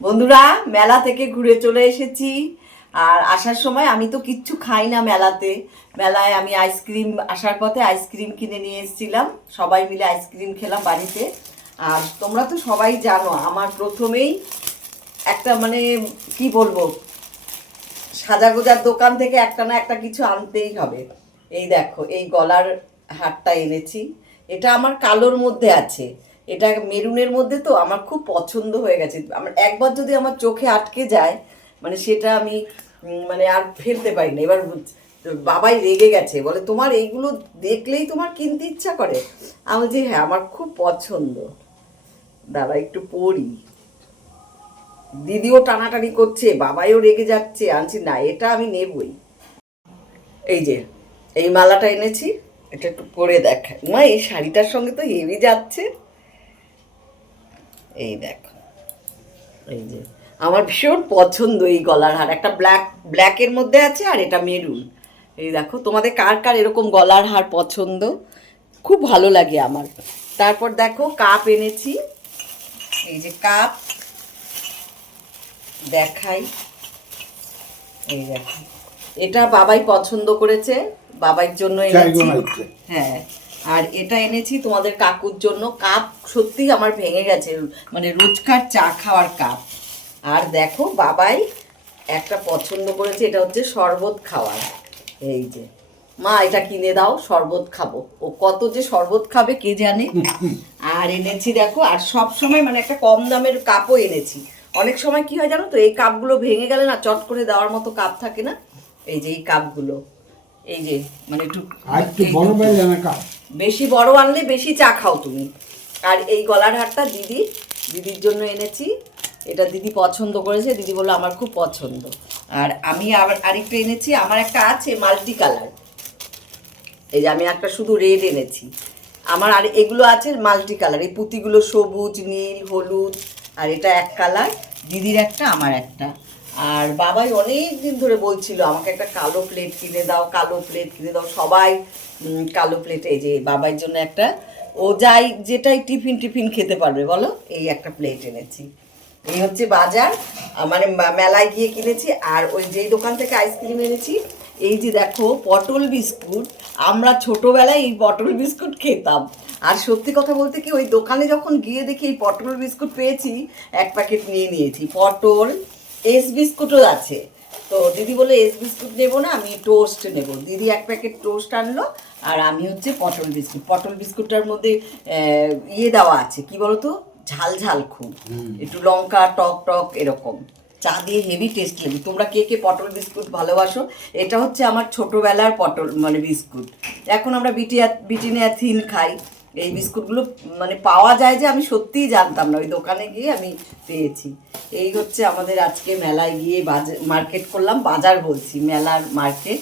বন্ধুরা, মেলা থেকে ঘুরে চলে এসেছি। আর আসার সময় আমি তো কিচ্ছু খাই না মেলাতে। মেলায় আমি আইসক্রিম, আসার পথে আইসক্রিম কিনে নিয়ে এসেছিলাম। সবাই মিলে আইসক্রিম খেলাম বাড়িতে। আর তোমরা তো সবাই জানো আমার প্রথমেই একটা কি বলবো, সাজাগোজার দোকান থেকে একটা না একটা কিছু আনতেই হবে। এই দেখো, এই গলার হারটা এনেছি। এটা আমার কালোর মধ্যে আছে, এটা মেরুনের মধ্যে, তো আমার খুব পছন্দ হয়ে গেছে। আমার একবার যদি আমার চোখে আটকে যায়, সেটা আমি আর ফেলতে পারি না। এবার বাবাই রেগে গেছে, বলে তোমার এইগুলো দেখলেই তোমার কিনতে ইচ্ছা করে। আমি যে হ্যাঁ, আমার খুব পছন্দ। দাঁড়া একটু পড়ি। দিদিও টানাটানি করছে, বাবাইও রেগে যাচ্ছে। আনছি না, এটা আমি নেবই। এই যে এই মালাটা এনেছি, এটা একটু পরে দেখাই। এই শাড়িটার সঙ্গে তো হেভি যাচ্ছে। এই দেখো, এই যে আমার ভীষণ পছন্দ এই গলার হার। একটা ব্ল্যাকের মধ্যে আছে, আর এটা মেরুন। এই দেখো, তোমাদের কার কার এরকম গলার হার পছন্দ? খুব ভালো লাগে আমার। তারপর দেখো, কাপ এনেছি। এই যে কাপ দেখাই, এই দেখো, এটা বাবাই পছন্দ করেছে, বাবার জন্য এনেছি। হ্যাঁ, আর এটা এনেছি তোমাদের কাকুর জন্য। কাপ সত্যি আমার ভেঙে গেছে, রোজকার চা খাওয়ার কাপ। আর দেখো, বাবাই একটা পছন্দ করেছে, এটা হচ্ছে শরবত খাওয়ার। এই যে মা, এটা কিনে দাও, শরবত খাবো। ও কত যে শরবত খাবে কে জানে। আর এনেছি দেখো, আর সব সময় একটা কম দামের কাপও এনেছি। অনেক সময় কি হয় জানো তো, এই কাপগুলো ভেঙে গেলে না, চট করে দেওয়ার মতো কাপ থাকে না। এই যে এই কাপগুলো, এই যে একটু বেশি বড় আনলে বেশি চা খাও তুমি। আর এই গলার হারটা দিদির জন্য এনেছি। এটা দিদি পছন্দ করেছে, দিদি বললো আমার খুব পছন্দ। আর আমি আবার আরেকটা এনেছি, আমার একটা আছে মাল্টি কালার। এই যে আমি একটা শুধু রেড এনেছি। আমার আর এগুলো আছে মাল্টি কালার, এই পুঁতিগুলো সবুজ, নীল, হলুদ। আর এটা এক কালার, দিদির একটা, আমার একটা। আর বাবাই অনেক দিন ধরে বলছিল আমাকে একটা কালো প্লেট কিনে দাও, কালো প্লেট কিনে দাও। সবাই কালো প্লেট। এই যে বাবার জন্য একটা, ও যাই যেটাই টিফিন খেতে পারবে বলো, এই একটা প্লেট এনেছি। এই হচ্ছে বাজার, মেলায় গিয়ে কিনেছি। আর ওই যেই দোকান থেকে আইসক্রিম এনেছি, এই যে দেখো পটল বিস্কুট। আমরা ছোটবেলায় এই পটল বিস্কুট খেতাম। আর সত্যি কথা বলতে কি, ওই দোকানে যখন গিয়ে দেখি এই পটল বিস্কুট পেয়েছি, এক প্যাকেট নিয়ে নিয়েছি। পটল, এস বিস্কুটও আছে। তো দিদি বলে এস বিস্কুট নেবো না, আমি টোস্ট নেব। দিদি এক প্যাকেট টোস্ট আনলো, আর আমি হচ্ছে পটল বিস্কুট। পটল বিস্কুটটার মধ্যে ইয়ে দেওয়া আছে, কি বলতো, ঝাল ঝাল খুব, একটু লঙ্কা টক টক এরকম। চা দিয়ে হেভি টেস্ট লাগে। তোমরা কে কে পটল বিস্কুট ভালোবাসো? এটা হচ্ছে আমার ছোটোবেলার পটল বিস্কুট। এখন আমরা বিটিনিয়া থিন খাই। এই বিস্কুটগুলো পাওয়া যায় যে আমি সত্যিই জানতাম না, ওই দোকানে গিয়ে আমি পেয়েছি। এই হচ্ছে আমাদের আজকে মেলায় গিয়ে মার্কেট করলাম, বাজার বলছি, মেলার মার্কেট।